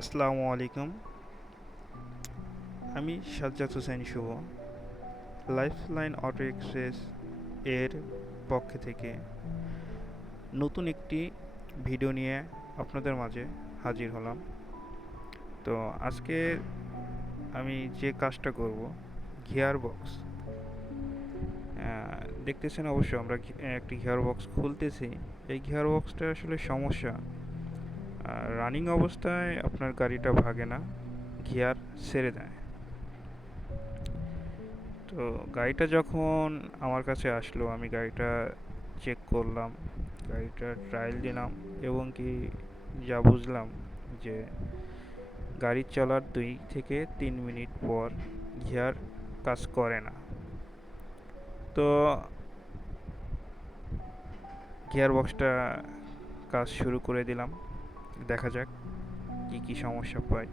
আসসালামু আলাইকুম। আমি সাজ্জাদ হোসেন শুভ, লাইফলাইন অটো এক্সপ্রেস এর পক্ষ থেকে নতুন একটি ভিডিও নিয়ে আপনাদের মাঝে হাজির হলাম। তো আজকে আমি যে কাজটা করব, গিয়ার বক্স দেখতেছেন অবশ্য আমরা একটি গিয়ার বক্স খুলতেছি। এই গিয়ার বক্সটা আসলে সমস্যা, রানিং অবস্থায় আপনার গাড়িটা ভাগে না, গিয়ার ছেড়ে দেয়। তো গাড়িটা যখন আমার কাছে আসলো, আমি গাড়িটা চেক করলাম, গাড়িটা ট্রায়াল দিলাম এবং কি যা বুঝলাম যে গাড়ি চলার 2 থেকে 3 মিনিট পর গিয়ার কাজ করে না। তো গিয়ার বক্সটা কাজ শুরু করে দিলাম, দেখা যাক কি কি সমস্যা পাই।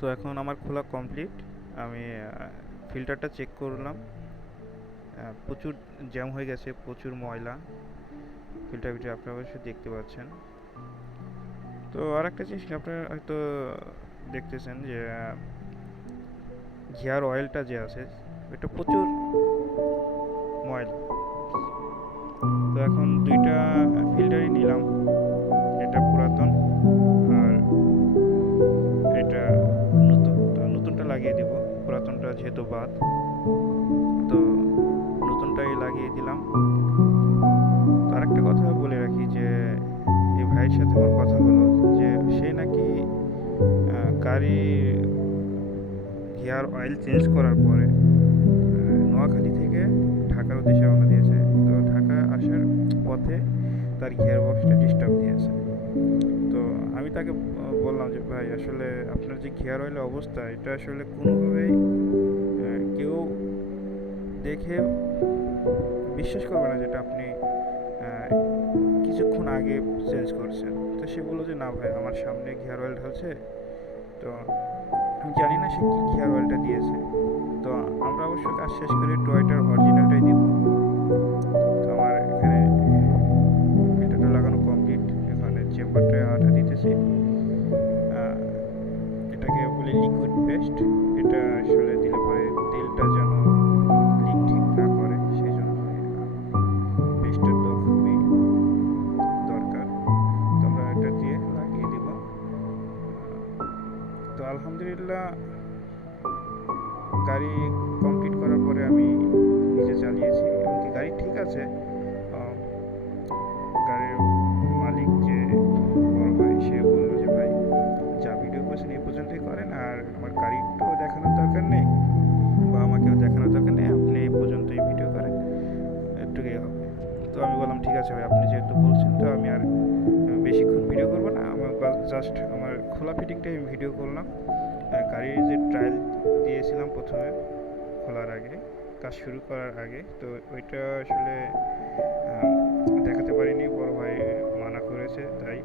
তো এখন আমার খোলা কমপ্লিট। আমি ফিল্টারটা চেক করলাম, প্রচুর জ্যাম হয়ে গেছে, প্রচুর ময়লা ফিল্টার ভিতরে, আপনারা অবশ্যই দেখতে পাচ্ছেন। তো আর একটা জিনিস আপনারা হয়তো দেখতেছেন যে গিয়ার অয়েলটা যে আছে এটা প্রচুর ময়লা। তো এখন দুইটা ফিল্টারই নিলাম, এটা পুরাতন আর এটা নতুন। তো নতুনটা লাগিয়ে দিব, পুরাতনটা যেহেতু বাদ, তো নতুনটাই লাগিয়ে দিলাম। তো আরেকটা কথা বলে রাখি যে এই ভাইয়ের সাথে আমার কথা হলো যে সে নাকি গাড়ি গিয়ার অয়েল চেঞ্জ করার পরে নোয়াখালী থেকে ঢাকার উদ্দেশ্যে রওনা দিয়েছে। তো ঢাকা আসার পথে তার গিয়ার বক্সটা ডিস্টার্ব দিয়েছে। তো আমি তাকে বললাম যে ভাই আসলে আপনার যে গিয়ার অয়েলের অবস্থা, এটা আসলে কোনোভাবেই কেউ দেখে বিশ্বাস করবে না যেটা আপনি আহ, কিছুক্ষণ আগে চেঞ্জ করছেন। তো সে বললো যে না ভাই, আমার সামনে গিয়ার অয়েল ঢালছে, তো আমি জানি না সে কী গিয়ার অয়েলটা দিয়েছে। তো আমরা অবশ্য কাজ শেষ করে টয়টার অরিজিনালটাই দিব। তো আমার এখানে মিটারটা লাগানো কমপ্লিট, এখানে চেম্বারটায় আঠা দিতেছি। এটাকে বলি আলহামদুলিল্লাহ গাড়ি কমপ্লিট করার পরে আমি নিজে চালিয়েছি, এমনকি গাড়ি ঠিক আছে। আহ, গাড়ির মালিক যে বড় ভাই, সে বললো যে ভাই যা ভিডিও করছেন এই পর্যন্তই করেন, আর আমার গাড়িটাও দেখানোর দরকার নেই বা আমাকেও দেখানোর দরকার নেই, আপনি এই পর্যন্তই ভিডিও করেন, এটুকুই হবে। তো আমি বললাম ঠিক আছে ভাই, আপনি যেহেতু বলছেন তো আমি আর বেশিক্ষণ ভিডিও করবো না, আমার জাস্ট আমার খোলা ফিটিংটাই আমি ভিডিও করলাম। গাড়ির যে ট্রায়াল দিয়েছিলাম প্রথমে খোলার আগে, কাজ শুরু করার আগে, তো ওইটা আসলে দেখাতে পারিনি, বড় ভাই মানা করেছে তাই।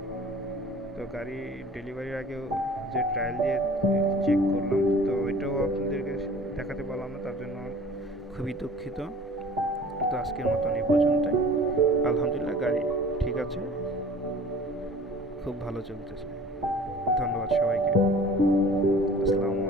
তো গাড়ি ডেলিভারির আগেও যে ট্রায়াল দিয়ে চেক করলাম, তো ওইটাও আপনাদেরকে দেখাতে পারলাম না, তার জন্য খুবই দুঃখিত। তো আজকের মতন এই পর্যন্তই। আলহামদুলিল্লাহ গাড়ি ঠিক আছে, খুব ভালো চলতেছে। ধন্যবাদ সবাইকে। আসসালামু